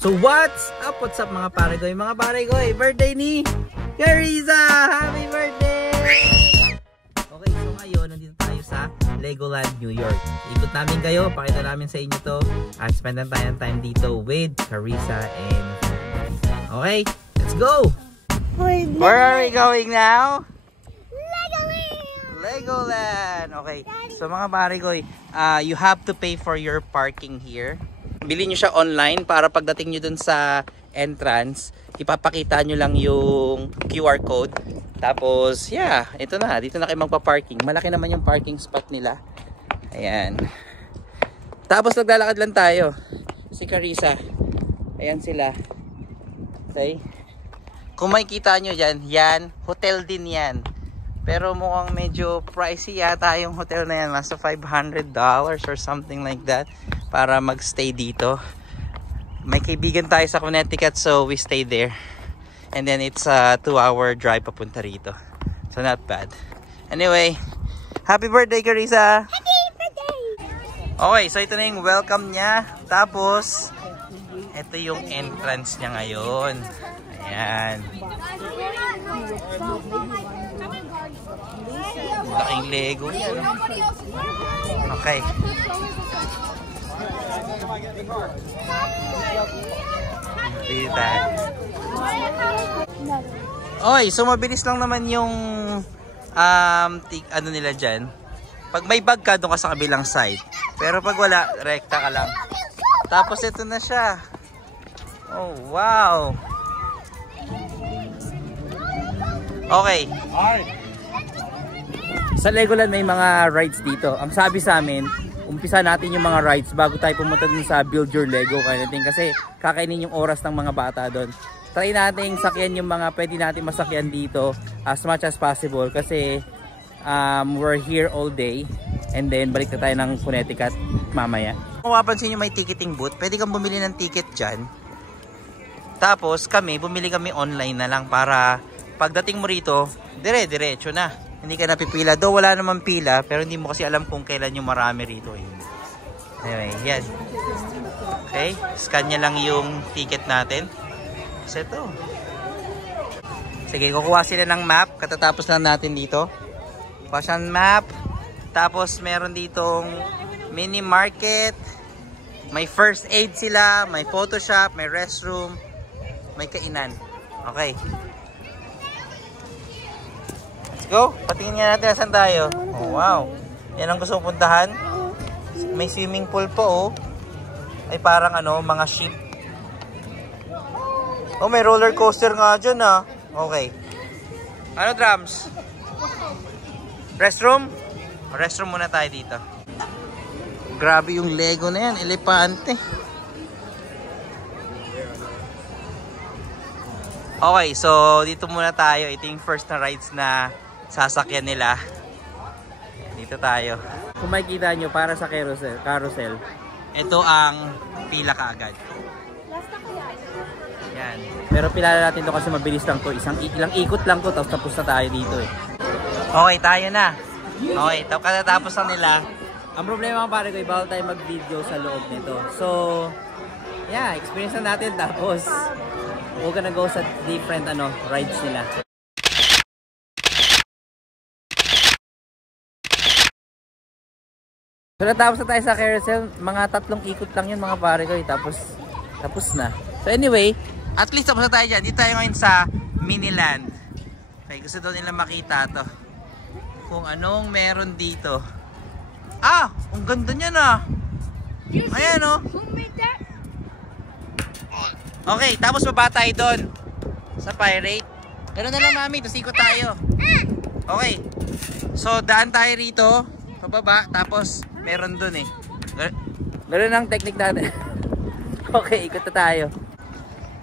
So what's up mga paregoy? Mga paregoy, birthday ni Carissa! Happy birthday! Okay, so ngayon nandito tayo sa Legoland, New York. Ikot namin kayo, pakita namin sa inyo to at spend tayo ng time dito with Carissa and okay, let's go! Where are we going now? Legoland! Okay, so mga paregoy, you have to pay for your parking here. Bilhin nyo siya online para pagdating nyo dun sa entrance, ipapakita nyo lang yung QR code. Tapos, yeah, ito na. Dito na kayo magpa-parking. Malaki naman yung parking spot nila. Ayan. Tapos, naglalakad lang tayo. Si Carissa. Ayan sila. Okay. Kung makikita nyo dyan, yan, hotel din yan. Pero mukhang medyo pricey yata yung hotel na yan. Nasa $500 or something like that. Para magstay dito. May kaibigan tayo sa Connecticut, so we stay there. And then it's a 2-hour drive papunta rito. So not bad. Anyway, happy birthday Carissa! Happy birthday! Okay, so ito na yung welcome niya. Tapos, ito yung entrance niya ngayon. Ayan. Laking Lego yan. Okay. Oy, so mabilis lang naman yung ano nila dyan. Pag may bag ka, doon ka sa kabilang side. Pero pag wala, rekta ka lang. Tapos ito na siya. Oh, wow. Okay. Sa Legoland may mga rides dito. Ang sabi sa amin, umpisa natin yung mga rides bago tayo pumunta dun sa Build Your Lego kind of thing, kasi kakainin yung oras ng mga bata doon. Try natin sakyan yung mga pwede natin masakyan dito as much as possible kasi we're here all day and then balik na tayo ng Connecticut mamaya. Kung mapansin nyo may ticketing booth, pwede kang bumili ng ticket dyan. Tapos bumili kami online na lang para pagdating mo rito, dire-diretso na. Hindi ka napipila. Though wala naman pila, pero hindi mo kasi alam kung kailan yung marami rito. Anyway, yan. Okay, scan niya lang yung ticket natin. So ito. Sige, kukuha sila ng map. Katatapos lang natin dito. Kuha siya ng map. Tapos meron ditong mini market. May first aid sila. May photo shop. May restroom. May kainan. Okay. Go, patingin nga natin saan tayo. Oh, wow. Yan ang gusto kong puntahan. May swimming pool po, oh. Ay parang ano, mga ship. Oh, may roller coaster nga dyan, ah. Okay. Ano, drums? Restroom? Restroom muna tayo dito. Grabe yung Lego na yan. Elepante. Okay, so dito muna tayo. Ito yung first na rides na sasakyan nila. Dito tayo. Kung makikita nyo para sa carousel, ito ang pila kaagad. Yan. Pero pila natin to kasi mabilis lang to. Ilang ikot lang to tapos na tayo dito eh. Okay, tayo na. Okay, katatapos na nila. Ang problema pare ko, bawal tayo mag-video sa loob nito. So, yeah, experience na natin tapos we're gonna go sa different rides nila. So natapos na tayo sa carousel, mga 3 ikot lang yun mga pare ko, tapos na. So anyway, at least tapos na tayo dyan. Dito tayo ngayon sa Miniland. Okay, gusto daw nila makita to. Kung anong meron dito. Ah! Ang ganda niya na. Ayan o. Okay, tapos baba tayo doon sa pirate. Ganoon na lang mami, tapos ikot tayo. Okay. So daan tayo rito, pababa, tapos meron dun eh. Ganoon ang technique natin. Okay, ikot na tayo.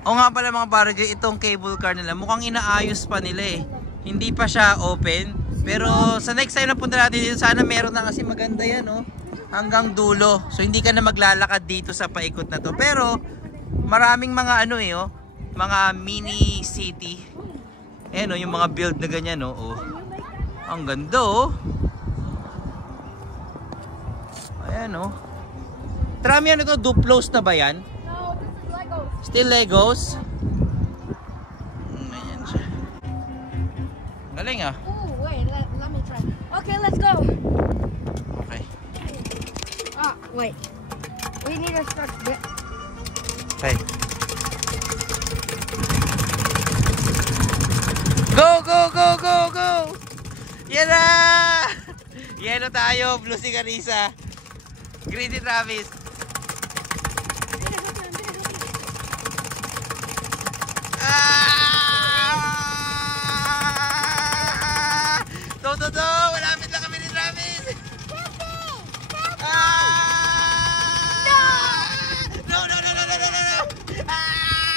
O nga pala mga barangay, itong cable car nila, mukhang inaayos pa nila eh. Hindi pa siya open. Pero sa next time na punta natin dito, sana meron na kasi maganda yan oh. Hanggang dulo. So hindi ka na maglalakad dito sa paikot na to. Pero maraming mga mga mini city. Ayan oh, yung mga build na ganyan oh. Ang ganda oh. Ayan oh. Trami ano to, Duplos na ba yan? No, this is Legos. Still Legos. Ayan siya. Galing ah. Oh, wait, let me try. Okay, let's go. Okay. Ah, wait. We need to start this. Okay. Go, go, go, go, go! Yan na! Yellow tayo, blue si Carissa. Green si Travis. Ah! To! Malapit na kami ni Travis! Ah! No! No! Ah!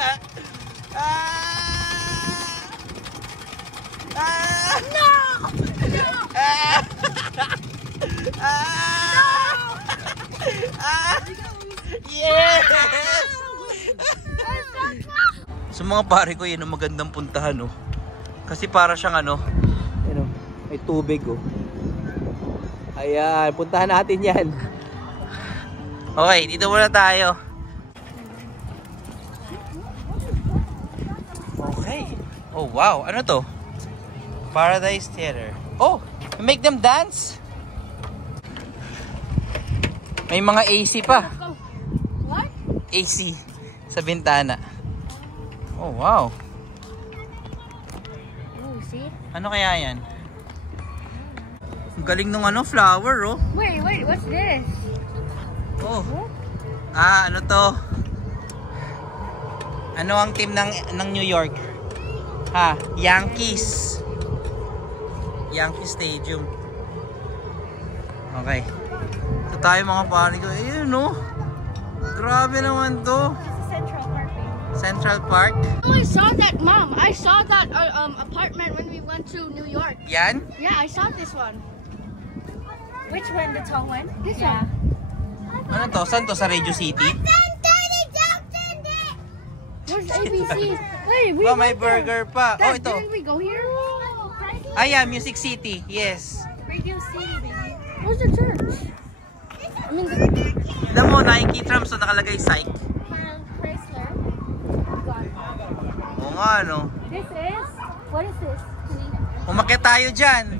Ah! No! Ah! Ah! Yes! So mga pare ko, yan ang magandang puntahan, oh. Kasi para siyang ano, ano, may tubig, oh. Ayan, puntahan natin yan. Okay, dito muna tayo. Okay. Oh wow, ano to? Paradise Theater. Oh, make them dance. May mga AC pa. What? AC sa bintana. Oh wow. Oh, see? Ano kaya yan? Ang galing nung ano, flower, oh. Wait, what's this? Oh. Ah, ano to? Ano ang team ng New York? Ha, Yankees. Yankee Stadium. Okay. Ito tayo mga pare ko. Ayun, no? Grabe naman to. Central Park. Central Park. Oh, I saw that, Mom. I saw that apartment when we went to New York. Yan? Yeah, I saw this one. Which one? The tall one? This one. Ano to? Saan to? Sa Radio City? Where's ABC? Hey, we May burger pa. Oh, ito. Didn't we go here? Yeah, Music City. Yes. Radio City, baby. Where's the church? I mean, Alam mo, Nike trams, so nakalagay Psych. Chrysler. Oo nga, no? This is? What is this? Umakyat tayo dyan.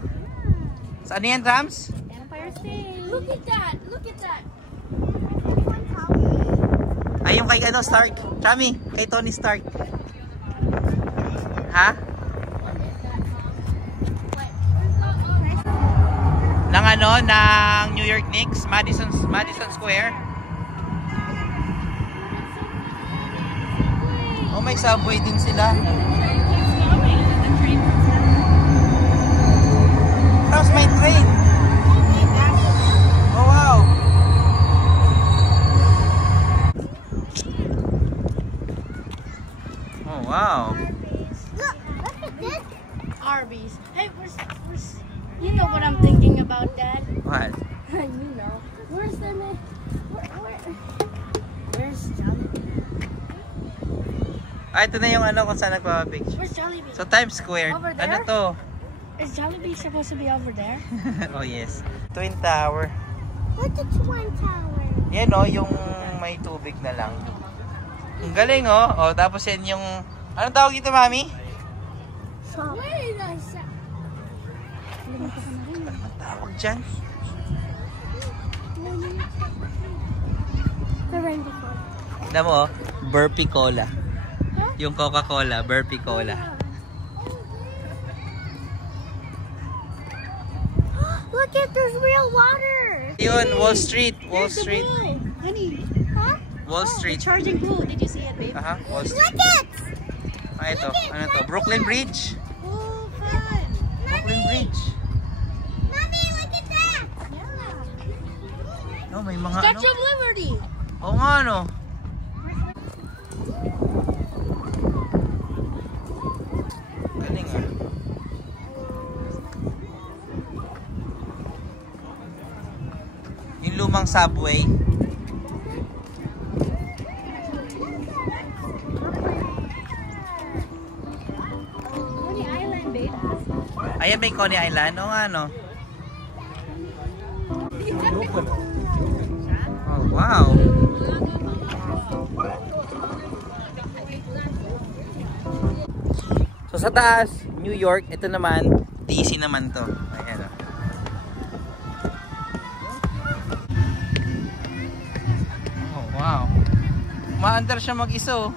Saan yan, Trams? Empire State. Look at that. Look at that. Ay, yung kay ano, Stark. Chami, kay Tony Stark. Ha? Ng ano, ng New York Knicks, Madison Square. Oh, may subway din sila. Tapos may train. Oh, wow. Oh, wow. Look at this. Arby's. Hey, where's you know what I'm thinking about, Dad? What? You know. Where's the Where's Jollibee? Ah, ito na yung ano kung saan nagpapapicture. Where's Jollibee? So, Times Square. Over there? Ano to? Is Jollibee supposed to be over there? Oh, yes. Twin Tower. What's the Twin Tower? Yan o, yung may tubig na lang. Ang galing o. O, tapos yan yung... Anong tawag dito, Mami? Wait a sec. Anong tawag dyan? The rainbow one. Alam mo, Burpee Cola. Yung Coca-Cola, Burpee Cola. Look at this real water. Yun, Wall Street. Wall Street. Honey. Huh? Wall Street. Charging pool. Did you see it, babe? Aha, Wall Street. Look it. Ah, ito. Ano to? Brooklyn Bridge. Oh, fun. Brooklyn Bridge. Mommy, look at that. Yeah. Oh, may mga Statue ano. of Liberty. Oo nga, ano. Galing ah. Yung lumang subway. Coney Island, babe. Ayan, may Coney Island. Oo nga, ano. Oh, wow. So sa taas, New York. Ito naman, DC naman to. Ayan o. Oh, wow. Maandar siya mag-iso.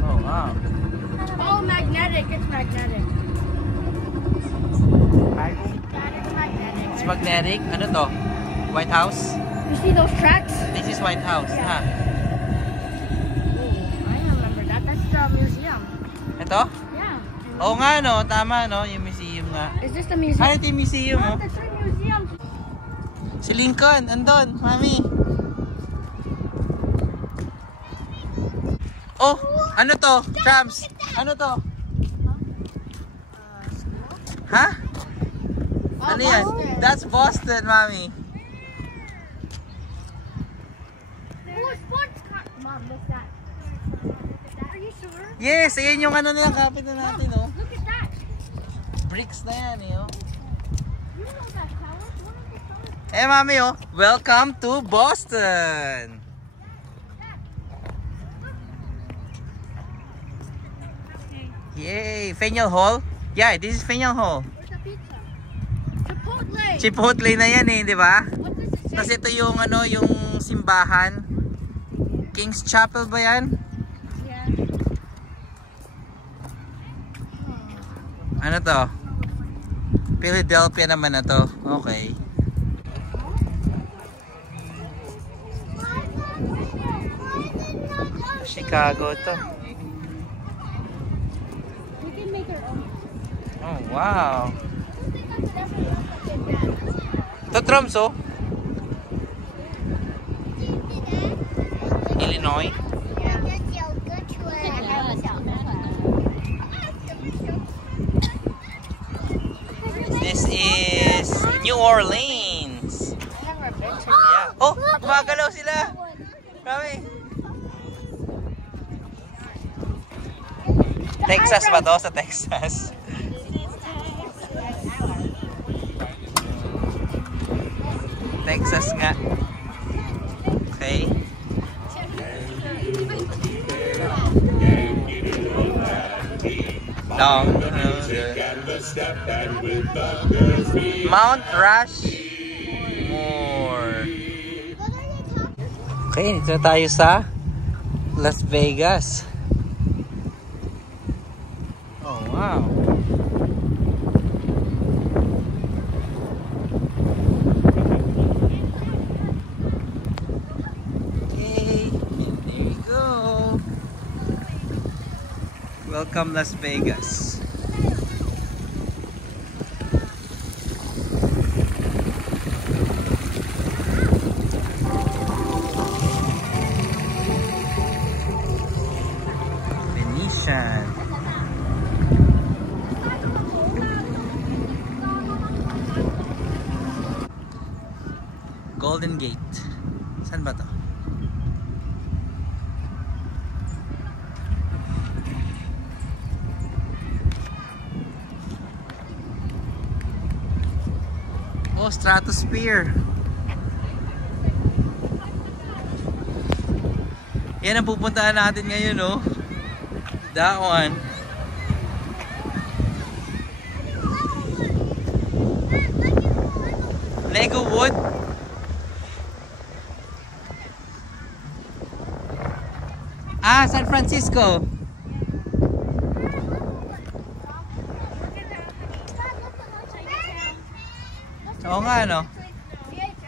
Oh, wow. Oh, magnetic. It's magnetic. It's magnetic. It's magnetic. Ano to? White House? You see those tracks? This is White House. Yeah. Ha? I remember that. That's the museum. Ito? Yeah. Oo nga no. Tama no. Yung museum nga. Is this the museum? Ano ito yung museum No, oh? that's the museum. Si Lincoln. Andun. Mami. Oh! Ano to? Champs! Ano to? Ha? Ano yan? Boston. That's Boston, Mami. Oh, sports car. Mom, look at that. Are you sure? Yes! Ayan yung ano nila. Kapit na natin, oh. Look at that. Bricks na yan, eh, oh. You know that tower? One of the towers. Eh, Mami, oh. Welcome to Boston! Yay! Faneuil Hall? Yeah, this is Faneuil Hall. Where's the pizza? Chipotle. Chipotle na yan, eh, di ba? What does it say? Tapos ito yung, ano, yung simbahan. King's Chapel ba yan? Yeah. Ano to? Philadelphia naman na to. Okay. Chicago to. We can make our own. Oh, wow. To Tromso? Illinois? This is New Orleans. Yeah. Oh, gumagalaw sila. Kami. Texas ba to? Sa Texas. Texas nga. Okay. Mount Rushmore. Okay, dito na tayo sa Las Vegas. Oh, wow. Okay, and there you go. Welcome Las Vegas. Venetian. Golden Gate. Saan ba to? Oh, Stratosphere. Yan ang pupuntahan natin ngayon, no? That one. Lego Wood. Ah, San Francisco. Oo nga, no?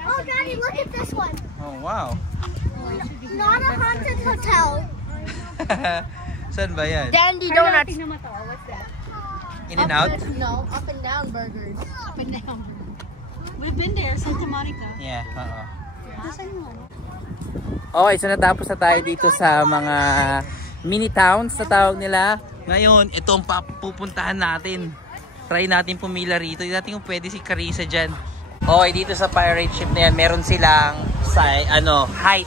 Oh, Daddy, look at this one. Oh, wow. Not a haunted hotel. Saan ba yan? Dandy Donuts. What's that? In and Out? No, up and down burgers. Up and down. We've been there, Santa Monica. Yeah, oo. Yeah. Okay, so natapos na tayo dito sa mga mini towns na tawag nila. Ngayon, ito ang pupuntahan natin. Try natin pumila rito. Hindi natin kung pwede si Carissa dyan. Okay, dito sa pirate ship na yan, meron silang height.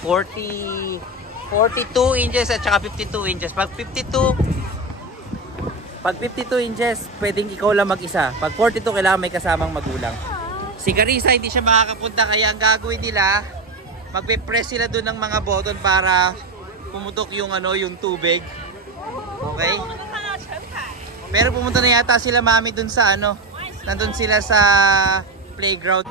42 inches at saka 52 inches. Pag 52 inches, pwedeng ikaw lang mag-isa. Pag 42, kailangan may kasamang magulang. Si Carissa hindi siya makakapunta, kaya ang gagawin nila, magpe-press sila doon ng mga button para pumutok yung yung tubig. Okay? Pero pumunta na yata sila mami doon sa nandun sila sa playground.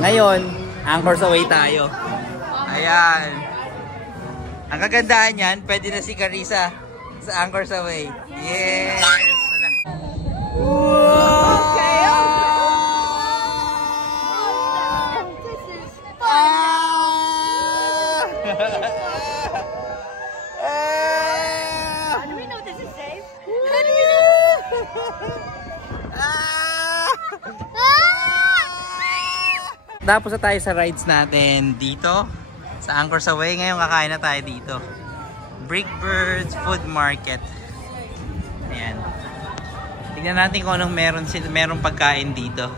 Ngayon, Anchors Away tayo. Ayan. Ang kagandahan yan, pwede na si Carissa sa Anchors Away. Yes! Okay. How do we know this is safe? How do we know? Tapos na tayo sa rides natin dito sa Anchors Away. Ngayon kakain na tayo dito. Brickbirds Food Market. Ayan. Tignan natin kung anong merong pagkain dito.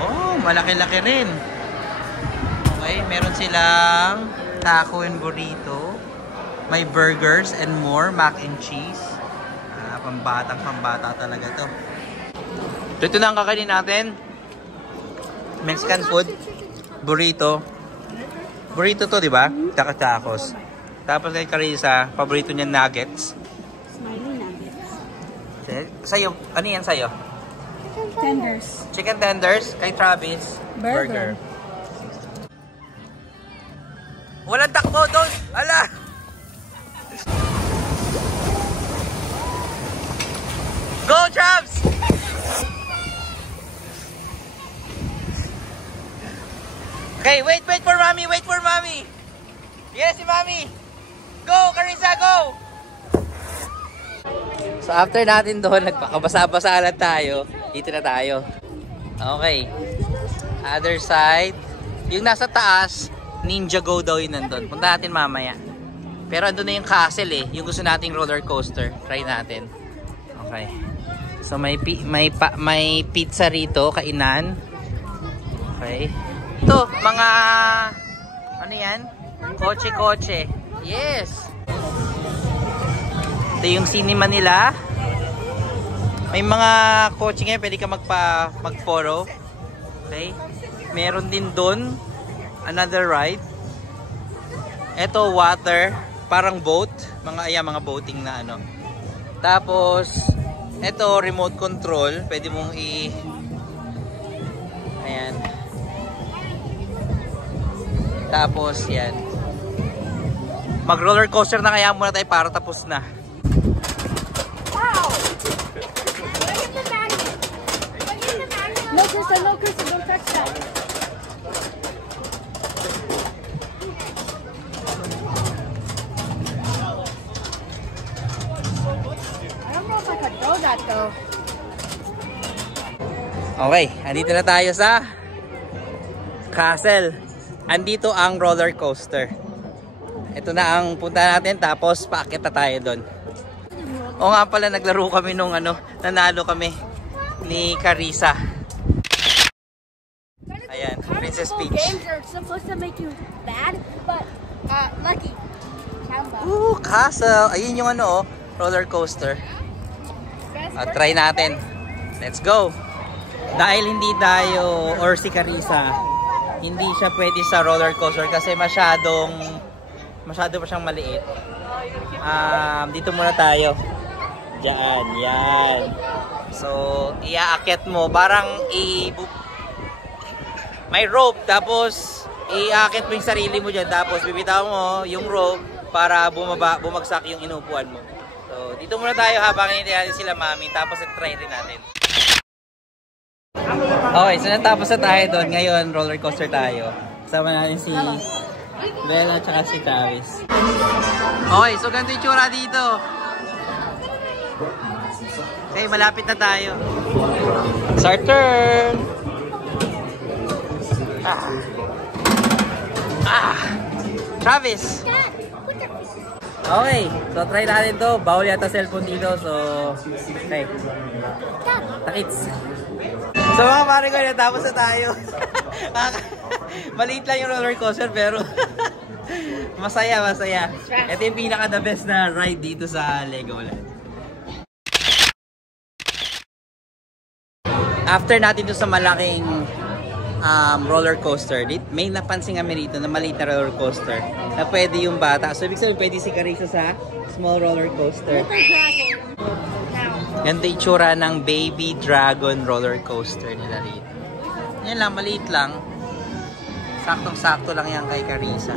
Oh, malaki-laki rin. Okay, meron silang taco and burrito. May burgers and more, mac and cheese. Pambata talaga to. Ito na ang kakainin natin. Mexican food. Burrito. Burrito to, di ba? Tacos. Tapos kay Carissa, paborito niya nuggets. Smiley nuggets. Sa'yo, ano yan sa'yo? Tenders. Chicken tenders. Kay Travis, burger. Walang takbo doon! Ala! Go, Travis! Okay, wait for mommy! Yes, si mommy! Go, Carissa, go! So after natin doon, nagpakabasa-basa lang tayo. Dito na tayo. Okay. Other side. Yung nasa taas, Ninja Go daw yun nandun. Punta natin mamaya. Pero andun na yung castle eh. Yung gusto nating roller coaster. Try natin. Okay. So may pizza rito, kainan. Okay. Ito, mga ano yan? Kotse-kotse. Yes! Ito yung cinema nila. May mga kotse ngayon, pwede ka mag-photo. Okay? Meron din doon another ride. Ito, water. Parang boat. Mga boating na ano. Tapos, ito, remote control. Pwede mong ayan. Tapos, yan. Mag-roller coaster na kaya muna tayo para tapos na. Wow! No, Krista, don't touch that. I don't know if I could throw that though. Okay, andito na tayo sa castle. Andito ang roller coaster. Ito na ang punta natin, tapos paakyat na tayo doon. O nga pala, naglaro kami nung nanalo kami ni Carissa. Ayan, Princess Peach. Games are supposed to make you bad, but lucky. Ooh, castle. Ayun yung roller coaster. Try natin. Let's go. Dahil hindi tayo, or si Carissa, hindi siya pwede sa roller coaster kasi masyado pa siyang maliit. Dito muna tayo. Diyan, yan. So, iaakyat mo. Parang may rope, tapos iaakyat mo yung sarili mo dyan. Tapos bibitaw mo yung rope para bumagsak yung inupuan mo. So, dito muna tayo habang hinihintay sila mami. Tapos try rin natin. Okay, so natapos na tayo doon. Ngayon, roller coaster tayo. Kasama natin si Bella at si Travis. Okay, so ganito yung tsura dito. Okay, malapit na tayo. It's our turn! Travis! Okay, so try natin to. Bawal yata cellphone dito, so okay. Takits. So mga pare ko, natapos na tayo. Maliit lang yung roller coaster pero masaya, masaya. Ito yung pinaka the best na ride dito sa Legoland. After natin to sa malaking roller coaster, may napansin kami rito na maliit na roller coaster na pwede yung bata. So ibig sabihin pwede si Carissa sa small roller coaster. Ganda yung tsura ng Baby Dragon roller coaster nila rito. Yan lang, maliit lang. Saktong-sakto lang yan kay Carissa.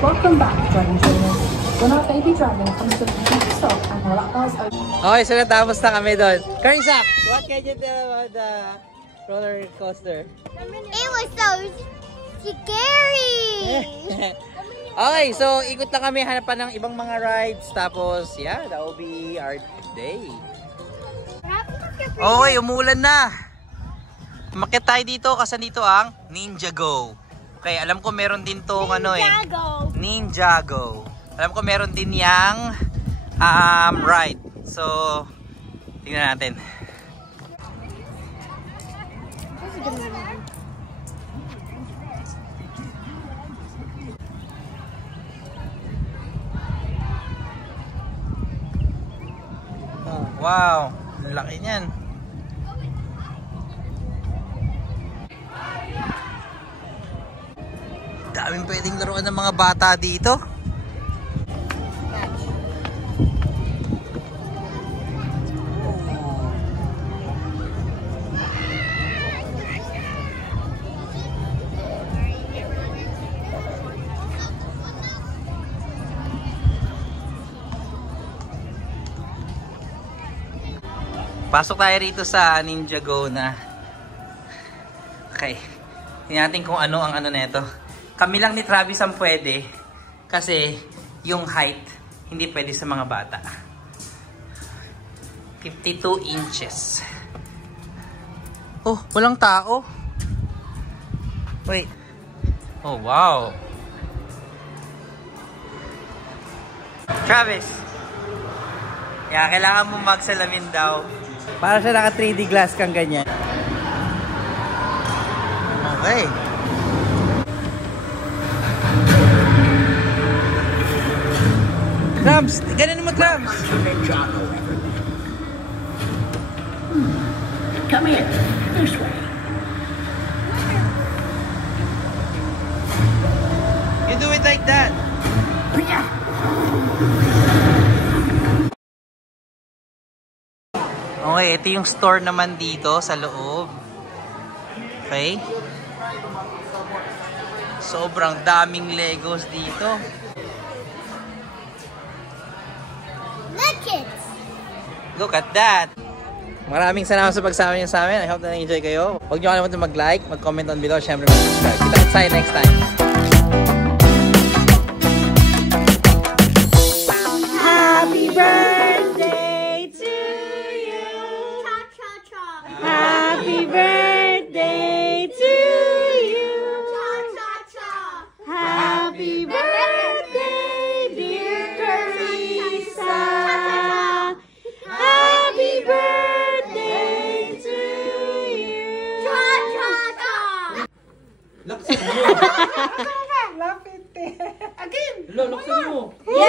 Welcome back, Dragon Trainers. When our Baby Dragon comes to the stop and her lap bars open. Okay, so natapos na kami doon. Carissa, what can you tell about the roller coaster? It was so scary. Okay, so ikot lang kami, hanapan ng ibang mga rides. Tapos, yeah, that will be our day. Okay, umulan na. Umakyat tayo dito kasi dito ang Ninjago. Okay, alam ko meron din tong ano eh. Ninjago. Alam ko meron din yang ride. So, tingnan natin. Oh, wow, laki niyan. Daming pwedeng laruan ng mga bata dito. Pasok tayo rito sa Ninjago na. Okay. Tingnan natin kung ano ang ano nito. Kami lang ni Travis ang pwede kasi yung height hindi pwede sa mga bata. 52 inches. Oh, walang tao. Wait. Oh, wow. Travis. Kaya kailangan mo magsalamin daw. Para siya naka 3D glass kang ganyan. Okay. Drums! Ganun mo, drums! Come in, this way. You do it like that. Okay, ito yung store naman dito sa loob. Okay? Sobrang daming Legos dito. Look at that! Maraming salamat sa pagsama niyo sa amin. I hope na na-enjoy kayo. Huwag niyo kalimutan mag-like, mag-comment on below, syempre mag-subscribe. Kita tayo next time. Happy birthday to you. Cha-cha-cha. Happy birthday to you. Cha-cha-cha. Happy birthday, dear Carissa. Happy birthday to you. Cha-cha-cha. Laksan mo! Lapit eh. Again. Laksan mo! Yeah.